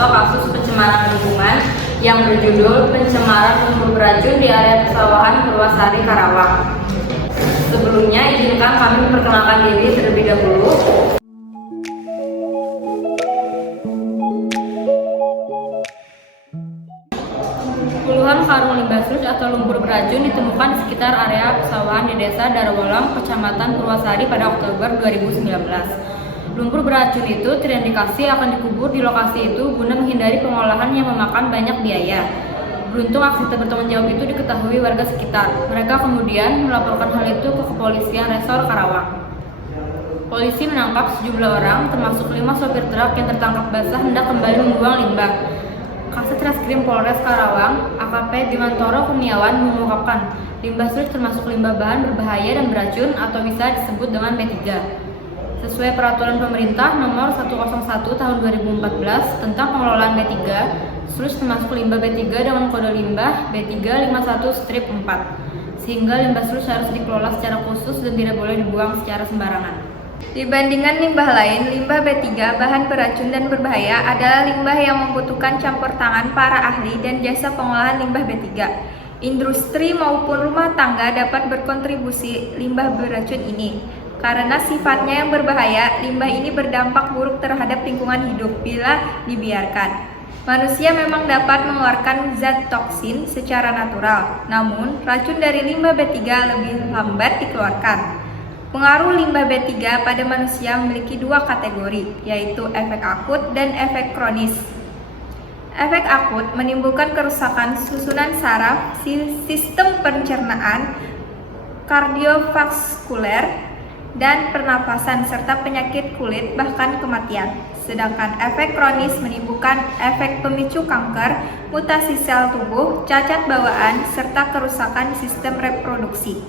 memantau kasus pencemaran lingkungan yang berjudul Pencemaran Lumpur Beracun di Area Persawahan Purwasari, Karawang. Sebelumnya, izinkan kami memperkenalkan diri terlebih dahulu. Puluhan karung limbah sludge atau lumpur beracun ditemukan di sekitar area persawahan di Desa Darawolong, Kecamatan Purwasari pada Oktober 2019. Lumpur beracun itu terindikasi akan dikubur di lokasi itu guna menghindari pengolahan yang memakan banyak biaya. Beruntung aksi tak bertanggung jawab itu diketahui warga sekitar. Mereka kemudian melaporkan hal itu ke Kepolisian Resor Karawang. Polisi menangkap sejumlah orang, termasuk 5 sopir truk yang tertangkap basah hendak kembali membuang limbah. Kasat Reskrim Polres Karawang, AKP Bimantoro Kurniawan mengungkapkan, limbah sludge termasuk limbah bahan berbahaya dan beracun atau bisa disebut dengan B3. Sesuai peraturan pemerintah nomor 101 tahun 2014 tentang pengelolaan B3, sludge termasuk limbah B3 dengan kode limbah B351-4, sehingga limbah sludge harus dikelola secara khusus dan tidak boleh dibuang secara sembarangan. Dibandingkan limbah lain, limbah B3 bahan beracun dan berbahaya adalah limbah yang membutuhkan campur tangan para ahli dan jasa pengolahan limbah B3. Industri maupun rumah tangga dapat berkontribusi limbah beracun ini. Karena sifatnya yang berbahaya, limbah ini berdampak buruk terhadap lingkungan hidup bila dibiarkan. Manusia memang dapat mengeluarkan zat toksin secara natural, namun racun dari limbah B3 lebih lambat dikeluarkan. Pengaruh limbah B3 pada manusia memiliki 2 kategori, yaitu efek akut dan efek kronis. Efek akut menimbulkan kerusakan susunan saraf, sistem pencernaan, kardiovaskuler, dan pernapasan serta penyakit kulit bahkan kematian. Sedangkan efek kronis menimbulkan efek pemicu kanker, mutasi sel tubuh, cacat bawaan, serta kerusakan sistem reproduksi.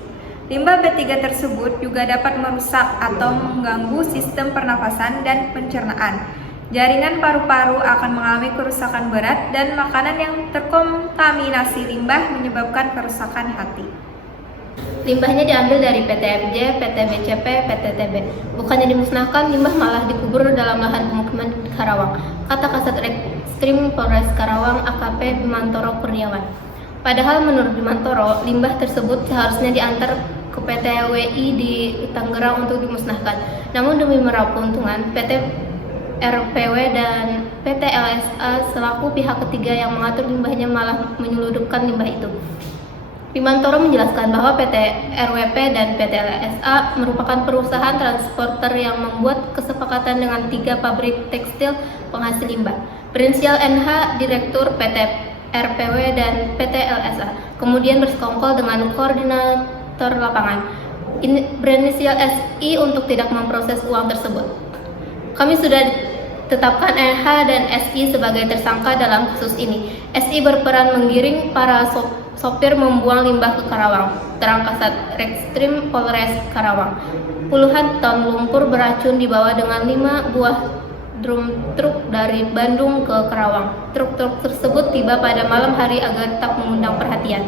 Limbah B3 tersebut juga dapat merusak atau mengganggu sistem pernafasan dan pencernaan. Jaringan paru-paru akan mengalami kerusakan berat dan makanan yang terkontaminasi limbah menyebabkan kerusakan hati. Limbahnya diambil dari PT FJ, PT BCP, PT TB. Bukannya dimusnahkan, limbah malah dikubur dalam lahan pemukiman di Karawang, kata Kasat Reskrim Polres Karawang AKP Bimantoro Kurniawan. Padahal menurut Bimantoro, limbah tersebut seharusnya diantar ke PT WI di Tangerang untuk dimusnahkan. Namun demi meraup keuntungan, PT RPW dan PT LSA selaku pihak ketiga yang mengatur limbahnya malah menyeludupkan limbah itu. Bimantoro menjelaskan bahwa PT RWP dan PT LSA merupakan perusahaan transporter yang membuat kesepakatan dengan 3 pabrik tekstil penghasil limbah. Berinisial NH, Direktur PT RPW dan PT LSA, kemudian bersekongkol dengan koordinator lapangan berinisial SI untuk tidak memproses uang tersebut. Kami sudah tetapkan NH dan SI sebagai tersangka dalam kasus ini. SI berperan menggiring para sopir membuang limbah ke Karawang, terang Kasat Reskrim Polres Karawang. Puluhan ton lumpur beracun dibawa dengan 5 buah drum truk dari Bandung ke Karawang. Truk-truk tersebut tiba pada malam hari agar tak mengundang perhatian.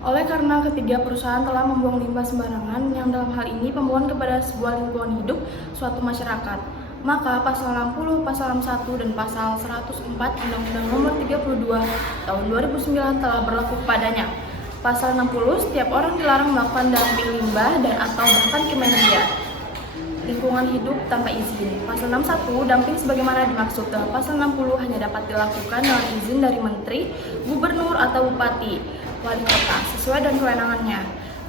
Oleh karena ketiga perusahaan telah membuang limbah sembarangan yang dalam hal ini pembuangan kepada sebuah lingkungan hidup suatu masyarakat, maka Pasal 60, Pasal 61, dan Pasal 104 Undang-Undang Nomor 32 Tahun 2009 telah berlaku padanya. Pasal 60, setiap orang dilarang melakukan dumping limbah dan atau bahkan kemedia lingkungan hidup tanpa izin. Pasal 61, dumping sebagaimana dimaksud dalam Pasal 60 hanya dapat dilakukan dengan izin dari Menteri, Gubernur, atau Bupati, Wali Kota, sesuai dengan kewenangannya.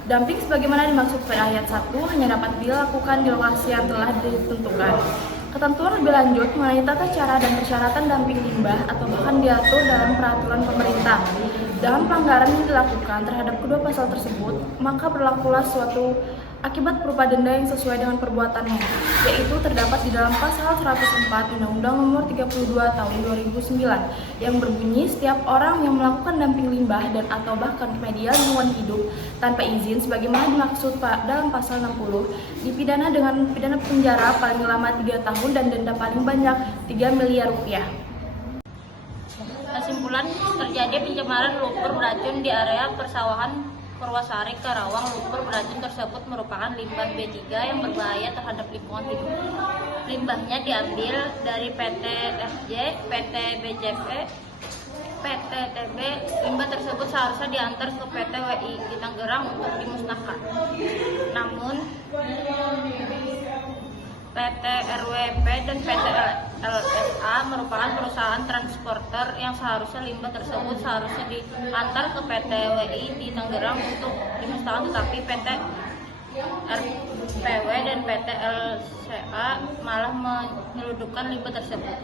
Dumping sebagaimana dimaksud pada ayat 1 hanya dapat dilakukan di lokasi yang telah ditentukan. Ketentuan lebih lanjut mengenai tata cara dan persyaratan dumping limbah atau bahkan diatur dalam peraturan pemerintah. Dalam pelanggaran yang dilakukan terhadap kedua pasal tersebut, maka berlakulah suatu akibat berupa denda yang sesuai dengan perbuatannya, yaitu terdapat di dalam Pasal 104 Undang-Undang Nomor 32 Tahun 2009 yang berbunyi setiap orang yang melakukan dumping limbah dan atau bahkan media lingkungan hidup tanpa izin sebagaimana dimaksud dalam Pasal 60 dipidana dengan pidana penjara paling lama 3 tahun dan denda paling banyak 3 miliar rupiah. Kesimpulan, terjadi pencemaran lumpur beracun di area persawahan Purwasari, Karawang, lumpur beracun tersebut merupakan limbah B3 yang berbahaya terhadap lingkungan hidup. Limbahnya diambil dari PT FJ, PT BCP, PT TB. Limbah tersebut seharusnya diantar ke PT WI di Tangerang untuk dimusnahkan. Namun PT RWP dan PT LSA merupakan perusahaan transporter yang seharusnya limbah tersebut seharusnya diantar ke PT WI di Tangerang untuk dimusnahkan, tetapi PT RPW dan PT LCA malah menyelundupkan limbah tersebut.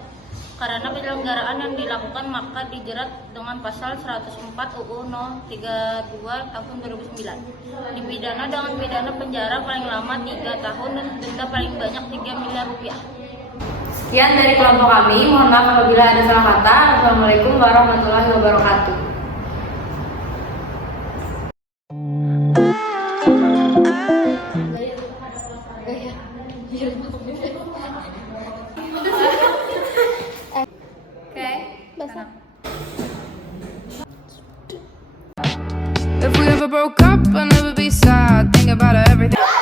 Karena penyelenggaraan yang dilakukan maka dijerat dengan pasal 104 UU No 32 tahun 2009. Dipidana dengan pidana penjara paling lama 3 tahun dan denda paling banyak 3 miliar rupiah. Sekian dari kelompok kami, mohon maaf apabila ada salah kata. Assalamualaikum warahmatullahi wabarakatuh. If we ever broke up, I'd never be sad. Think about everything.